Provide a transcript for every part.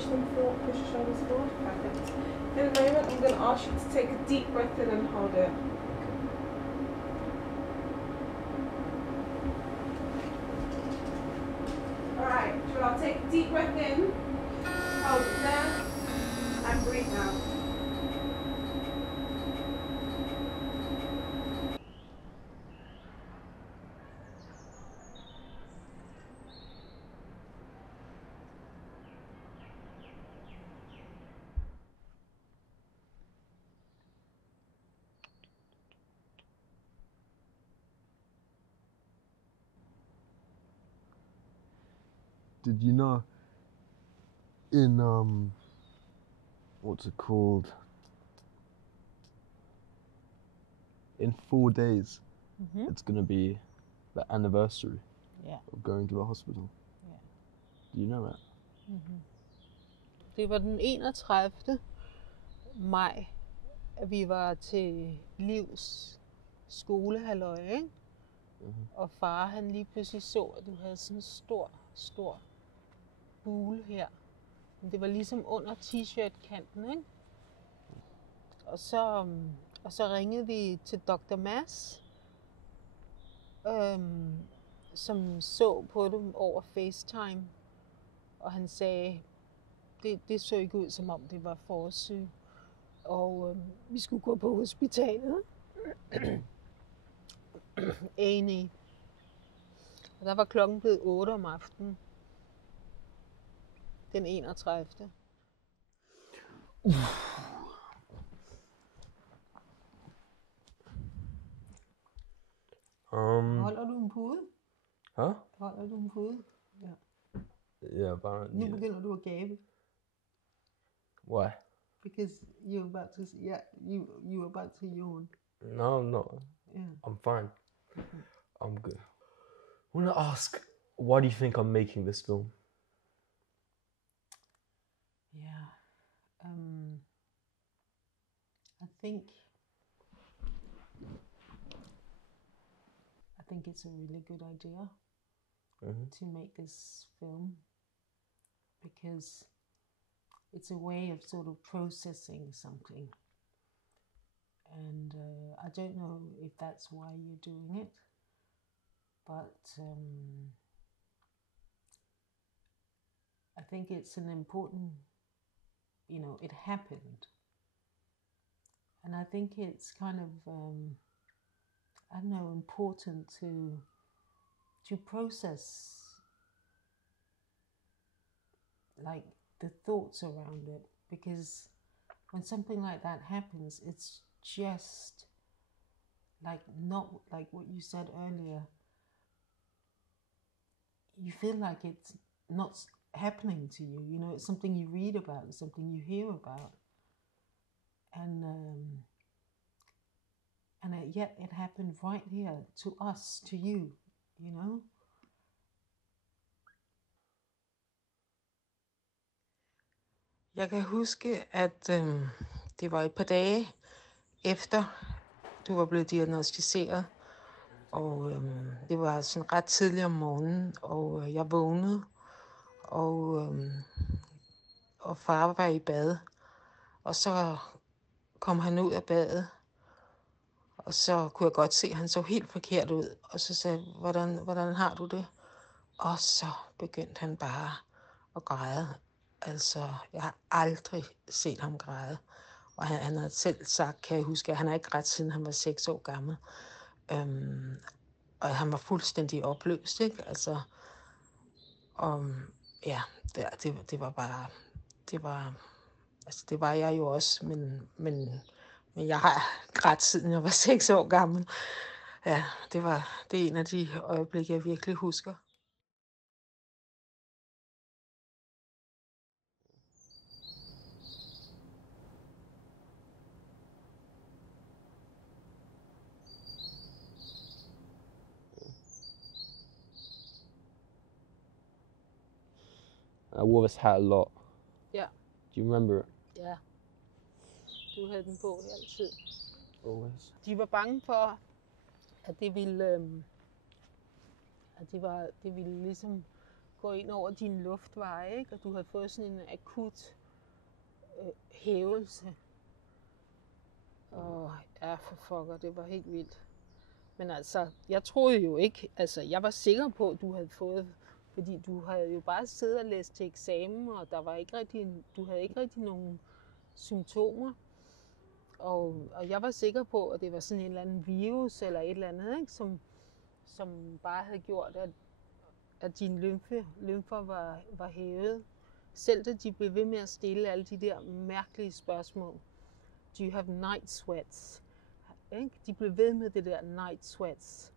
push them forward, push your shoulders forward. Perfect. In a moment, I'm going to ask you to take a deep breath in and hold it. Alright, I'll take a deep breath in, hold it there, and breathe out. Did you know in what's it called? In 4 days, it's gonna be the anniversary of going to the hospital. Yeah. Do you know that? Det var den 31. maj, at vi var til Livs skolehalløj, ikke? Og far, han lige pludselig så, at du havde sådan en stor bule her. Men det var ligesom under t-shirt-kanten, ikke? Og så ringede vi til Dr. Mads, som så på dem over FaceTime. Og han sagde, det så ikke ud, som om det var forårssyge. Og vi skulle gå på hospitalet. A&E. Og der var klokken blevet 8 om aftenen. Den 31. Holder du en pude? Huh? Holder du en pude? Ja. Yeah, but Nu begynder du at gabe. Why? Because you're about to, you about to yawn. No, I'm not. Yeah. I'm fine. I'm good. I want to ask, why do you think I'm making this film? Yeah. I think it's a really good idea to make this film, because it's a way of sort of processing something. And I don't know if that's why you're doing it, but I think it's an important, it happened. And I think it's kind of, important to process, like, the thoughts around it, because when something like that happens, it's just like, not like what you said earlier. You feel like it's not happening to you, it's something you read about, it's something you hear about, and yet it happened right here to us, to you. Jeg kan huske, at det var et par dage efter, du var blevet diagnosticeret, og det var sådan ret tidligt om morgenen, og jeg vågnede, og far var i bad, og så kom han ud af badet, og så kunne jeg godt se, at han så helt forkert ud, og så sagde jeg, hvordan har du det? Og så begyndte han bare at græde. Altså, jeg har aldrig set ham græde. Og han havde selv sagt, kan jeg huske, at han har ikke grædt, siden han var 6 år gammel. Og han var fuldstændig opløst, ikke? Altså, ja, det var bare, det var jeg jo også, men jeg har grædt, siden jeg var 6 år gammel. Ja, det er en af de øjeblikke, jeg virkelig husker. I wore this hat a lot. Yeah. Do you remember it? Ja. Du havde den på altid. Always. De var bange for, at det ville, ligesom går ind over din luftveje, ikke? Og du havde fået sådan en akut hævelse. Ja, for fucker, det var helt vildt. Men altså, jeg troede jo ikke, altså jeg var sikker på, at du havde fået, fordi du havde jo bare siddet og læst til eksamen, og der var ikke rigtig, du havde ikke rigtig nogen symptomer. Og jeg var sikker på, at det var sådan en eller anden virus eller et eller andet, ikke? Som bare havde gjort, at dine lymfer var hævet. Selv da de blev ved med at stille alle de der mærkelige spørgsmål. Do you have night sweats? Ikke? De blev ved med det der night sweats.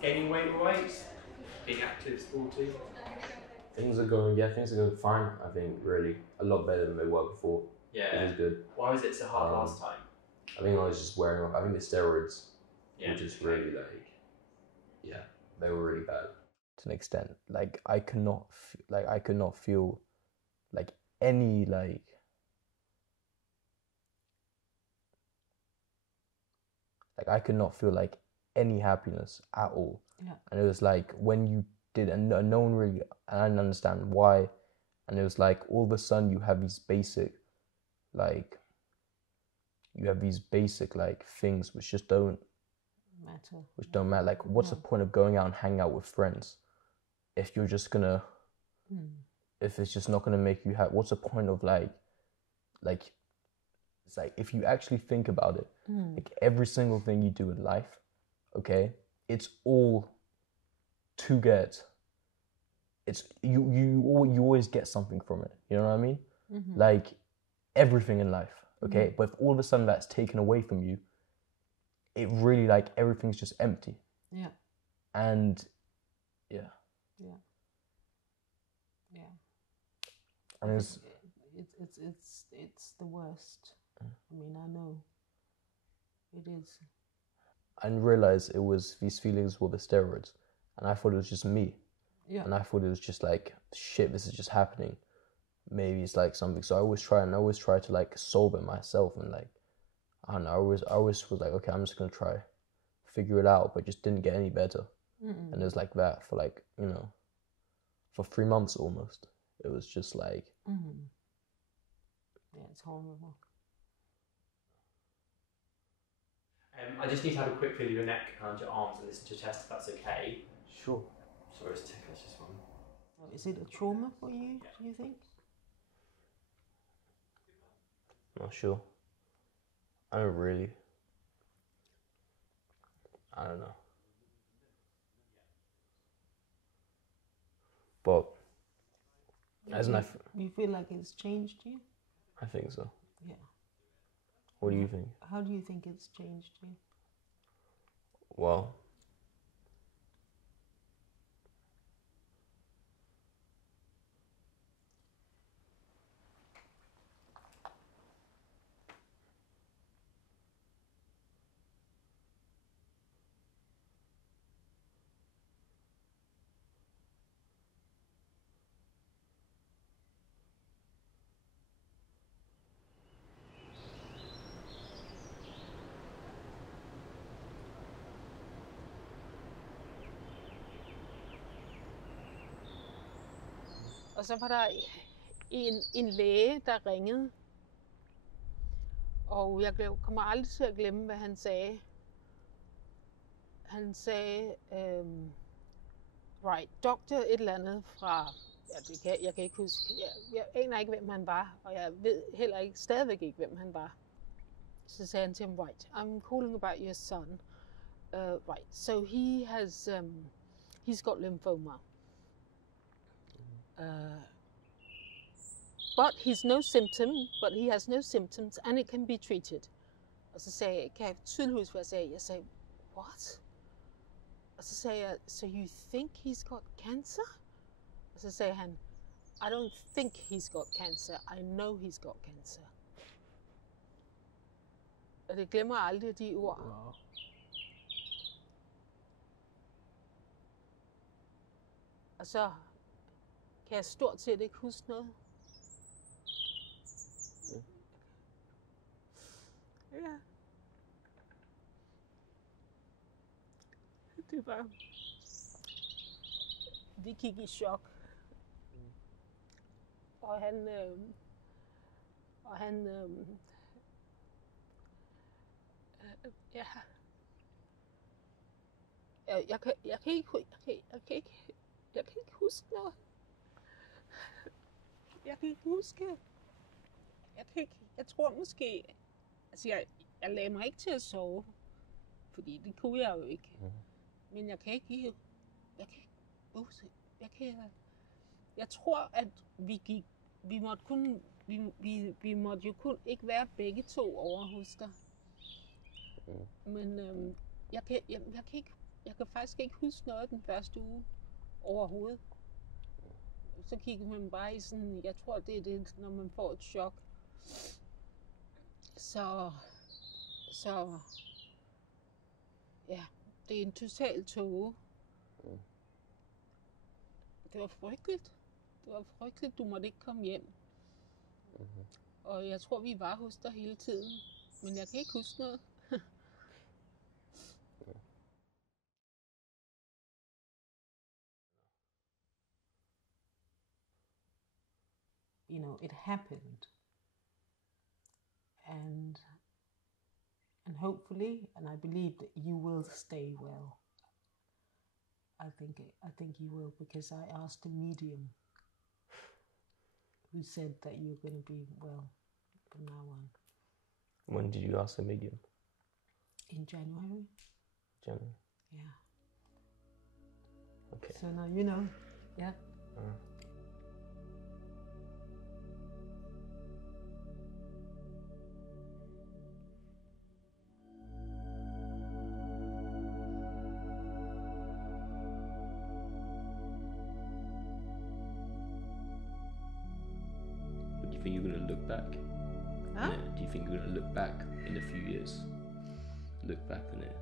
Gaining weight wise, being active, sporty. Things are going fine. I think really a lot better than they were before. Yeah. Which is good. Why was it so hard last time? I think I was just wearing off. I think the steroids Yeah. were just really they were really bad. To an extent, like I could not feel like any I could not feel like any happiness at all. Yeah. And it was like when you did, and no one really, and I didn't understand why. And it was like all of a sudden you have these basic things which just don't matter. Like, what's the point of going out and hanging out with friends if you're just gonna, if it's just not gonna make you happy? What's the point of like, it's like if you actually think about it, like every single thing you do in life, okay, it's all to get. It's you always get something from it. You know what I mean? Mm-hmm. Like everything in life, okay. Mm-hmm. But if all of a sudden that's taken away from you, it really like everything's just empty. Yeah. And yeah. And it's the worst. I mean, I know it is. I didn't realize it was these feelings were the steroids, and I thought it was just me. Yeah. And I thought it was just like, shit, this is just happening. Maybe it's like something. So I always try to like solve it myself, and like, I don't know, I always was like, okay, I'm just gonna try, figure it out, but just didn't get any better. And it was like that for like, you know, for 3 months almost. It was just like, yeah, it's horrible. I just need to have a quick feel of your neck and your arms and listen to your chest if that's okay. sure. Sorry, it's ticklish, this one. Is it a trauma for you, do you think? Not sure. I don't know. But you feel like it's changed you? I think so. Yeah. What do you think? How do you think it's changed you? Well, Og så var der en læge, der ringede. Og jeg kommer aldrig til at glemme, hvad han sagde. Han sagde, right, doktor et eller andet fra, jeg kan ikke huske, jeg aner ikke, hvem han var, og jeg ved heller ikke, stadigvæk ikke, hvem han var. Så sagde han til ham, right, I'm calling about your son. Right, so he has, he's got lymphoma. But he has no symptoms, and it can be treated. Og så sagde jeg, kan jeg tydeligt huske, hvad jeg sagde? Jeg sagde, what? Og så sagde jeg, so you think he's got cancer? Og så sagde han, I don't think he's got cancer, I know he's got cancer. Og det glemmer jeg aldrig, de ord. wow. Og så kan jeg stort set ikke huske noget. Ja. Det var... Vi gik i chok. Og han... Ja. Jeg kan ikke huske noget. Jeg kan ikke huske. Jeg tror måske... Altså, jeg lagde mig ikke til at sove. Fordi det kunne jeg jo ikke. Men jeg kan ikke huske. Jeg tror, at vi måtte jo kun ikke være begge to over hos dig. Men jeg kan faktisk ikke huske noget den første uge overhovedet. Så kiggede man bare i sådan, jeg tror det er det, når man får et chok. Så ja, det er en total tåge. Det var frygteligt. Du måtte ikke komme hjem. Og jeg tror, vi var hos dig hele tiden. Men jeg kan ikke huske noget. You know, it happened. And hopefully, and I believe that you will stay well. I think you will, because I asked a medium who said that you're going to be well from now on. When did you ask the medium? In January. January. Yeah. Okay. So now you know. Yeah. Do you think you're going to look back? Huh? Do you think you're going to look back in a few years? Look back on it